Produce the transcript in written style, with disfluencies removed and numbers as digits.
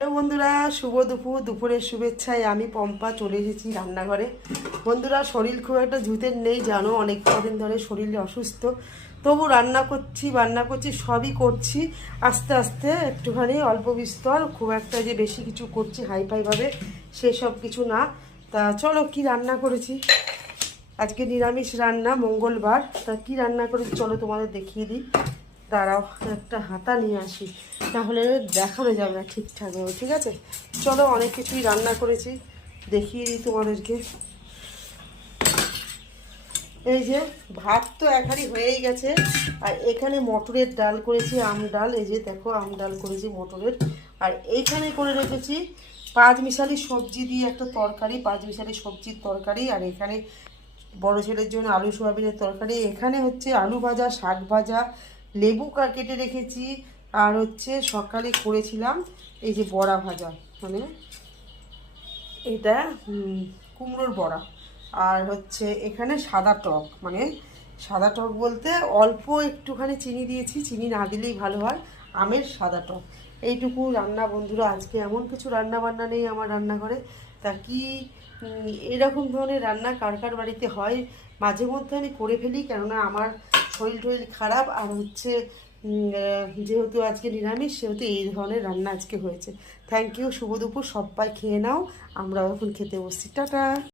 Hello বন্ধুরা, শুভ দুপুরের শুভেচ্ছায় আমি পম্পা চলে এসেছি রান্নাঘরে। বন্ধুরা, শরীর খুব একটা জুতের নেই, জানো, অনেক কদিন ধরে শরীর অসুস্থ। তবু রান্না করছি, সবই করছি আস্তে আস্তে, একটুখানি অল্প বিস্তর, খুব একটা যে বেশি কিছু করছি হাইফাইভাবে সেসব কিছু না। তা চলো, কি রান্না করেছি আজকে। নিরামিষ রান্না, মঙ্গলবার। তা কি রান্না করেছি চলো তোমাদের দেখিয়ে দিই। দাঁড়াও, একটা হাতা নিয়ে আসি, তাহলে দেখানো যাবে না ঠিকঠাকভাবে। ঠিক আছে, চলো, অনেক কিছুই রান্না করেছি, দেখিয়ে দিই তোমাদেরকে। এই যে ভাত তো এখানে হয়েই গেছে, আর এখানে মটরের ডাল করেছি, আম ডাল। এই যে দেখো, আম ডাল করেছি মটরের। আর এইখানে করে রেখেছি পাঁচ মিশালি সবজি দিয়ে একটা তরকারি, পাঁচ মিশালি সবজির তরকারি। আর এখানে বড় ছেলের জন্য আলু সোয়াবিনের তরকারি। এখানে হচ্ছে আলু ভাজা, শাক ভাজা, লেবু কেটে রেখেছি। আর হচ্ছে সকালে করেছিলাম এই যে বড়া ভাজা, মানে এটা কুমড়োর বড়া। আর হচ্ছে এখানে সাদা টক, মানে সাদা টক বলতে অল্প একটুখানি চিনি দিয়েছি, চিনি না দিলেই ভালো হয়, আমের সাদা টক। এইটুকু রান্না বন্ধুরা, আজকে এমন কিছু রান্না বান্না নেই আমার রান্নাঘরে। তা কি এরকম ধরনের রান্না কার কার বাড়িতে হয় মাঝে মধ্যে আমি করে ফেলি, কেননা আমার শরীর টরীর খারাপ। আর হচ্ছে যেহেতু আজকে নিরামিষ, সেহেতু এই ধরনের রান্না আজকে হয়েছে। থ্যাংক ইউ, শুভ দুপুর, সবাই খেয়ে নাও। আমরা এখন খেতে বসছি, টাটা।